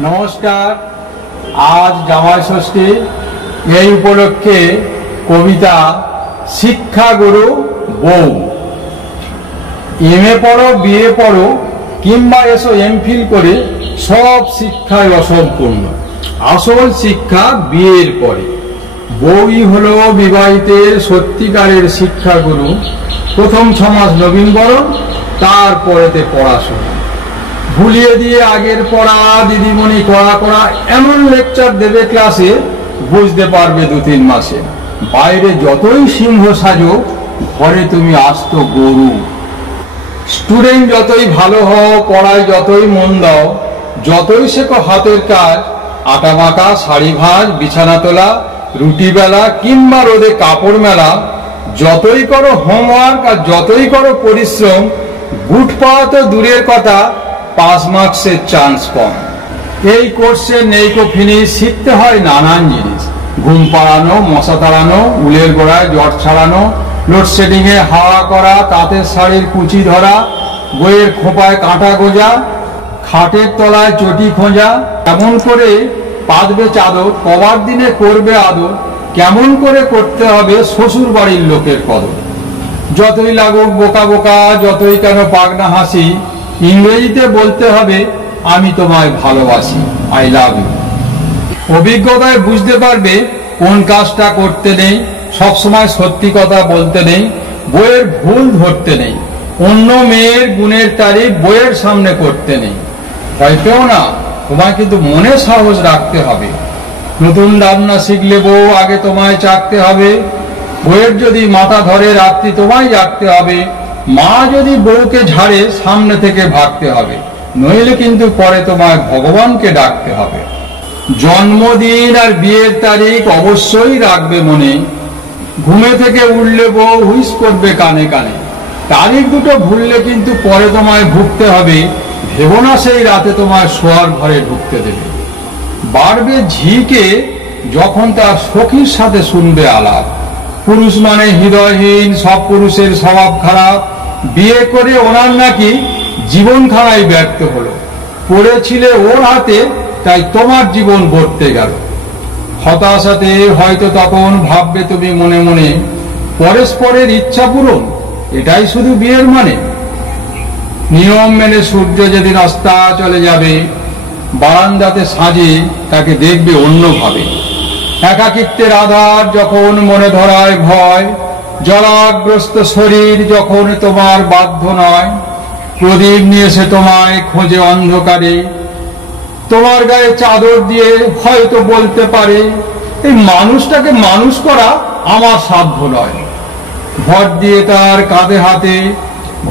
নমস্কার। আজ জামাই ষষ্ঠী, এই উপলক্ষে কবিতা শিক্ষাগুরু বউ। এমএ পড়ো, বিএ পড়ো, কিংবা এসো এমফিল করে, সব শিক্ষাই অসম্পূর্ণ। আসল শিক্ষা বিয়ের পরে। বউই হলো বিবাহিতের সত্যিকারের শিক্ষাগুরু। প্রথম 6 মাস নবীনবরণ, তারপরেতে পড়াশোনা। ভুলিয়ে দিয়ে আগের পড়া, দিদিমণি কড়া এমন লেকচার দেবে ক্লাসে, বুঝতে পারবে 2-3 মাসে। বাইরে যতই সিংহ সাজো, ঘরে তুমি আস্ত গরু। স্টুডেন্ট যতই ভালো হও, পড়ায় যতই মন দাও, যতই শেখো হাতের কাজ, আটা মাখা, শাড়ি ভাঁজ, বিছানা তোলা, রুটি বেলা কিংবা রোদে কাপড় মেলা, যতই করো হোমওয়ার্ক আর যতই করো পরিশ্রম, গুড পাওয়া তো দূরের কথা, 5 মার্কসের চান্স কম। এই কোর্সে নেই কো ফিনিশ, শিখতে হয় নানান জিনিস। ঘুম পাড়ানো, মশা তাড়ানো, উলের গোড়ায় জট ছাড়ানো, লোডশেডিং এ হাওয়া করা, তাঁতের শাড়ির কুচি ধরা, বইয়ের খোঁপায় কাঁটা গোজা, খাটের তলায় চটি খোঁজা, কেমন করে পাতবে চাদর, কবার দিনে করবে আদর, কেমন করে করতে হবে শ্বশুর বাড়ির লোকের কদর। যতই লাগুক বোকা বোকা, যতই কেন পাগনা হাসি, ইংরেজিতে বলতে হবে আমি তোমায় ভালোবাসি, আই লাভ ইউ। অভিজ্ঞতায় বুঝতে পারবে কোন কাজটা করতে নেই, সবসময় সত্যি কথা বলতে নেই, বইয়ের ভুল ধরতে নেই, অন্য মেয়ের গুণের তারিফ বইয়ের সামনে করতে নেই। ভয় পেও না, তোমায় কিন্তু মনে সাহস রাখতে হবে। নতুন রান্না শিখলে বউ আগে তোমায় চাকতে হবে। বইয়ের যদি মাথা ধরে রাত্রি তোমায় জাগতে হবে। মা যদি বউকে ঝাড়ে সামনে থেকে ভাগতে হবে, নইলে কিন্তু পরে তোমায় ভগবানকে ডাকতে হবে। জন্মদিন আর বিয়ের তারিখ অবশ্যই রাখবে মনে। ঘুমে থেকে উঠলে বউ হুইস করবে কানে কানে। তারিখ দুটো ভুললে কিন্তু পরে তোমায় ভুগতে হবে। ভেবো না সেই রাতে তোমায় শোয়ার ঘরে ঢুকতে দেবে। বাড়বে ঝিকে যখন তার সখীর সাথে শুনবে আলাপ। পুরুষ মানে হৃদয়হীন, সব পুরুষের স্বভাব খারাপ। বিয়ে করে ওনার নাকি জীবনখানায় ব্যর্থ হলো। পড়েছিলে ওর হাতে, তাই তোমার জীবন ভরতে গেল। হতাশাতে হয়তো তখন ভাববে তুমি মনে মনে, পরস্পরের ইচ্ছা পূরণ, এটাই শুধু বিয়ের মানে। নিয়ম মেনে সূর্য যেদিন অস্তা চলে যাবে, বারান্দাতে সাজে তাকে দেখবে অন্যভাবে। একাকিত্বের আধার যখন মনে ধরায় ভয়, জলাগ্রস্ত শরীর যখন তোমার বাধ্য নয়, প্রদীপ নিয়ে সে তোমায় খোঁজে অন্ধকারে। তোমার গায়ে চাদর দিয়ে হয়তো বলতে পারে, এই মানুষটাকে মানুষ করা আমার সাধ্য নয়। ভর দিয়ে তার কাঁধে হাতে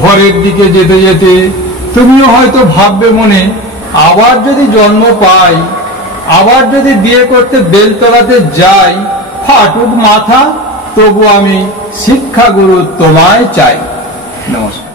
ঘরের দিকে যেতে যেতে তুমিও হয়তো ভাববে মনে, আবার যদি জন্ম পাই, আবার যদি বিয়ে করতে বেলতলাতে যাই, ফাটুক মাথা তবু আমি শিক্ষাগুরু তোমায় চাই। নমস্কার।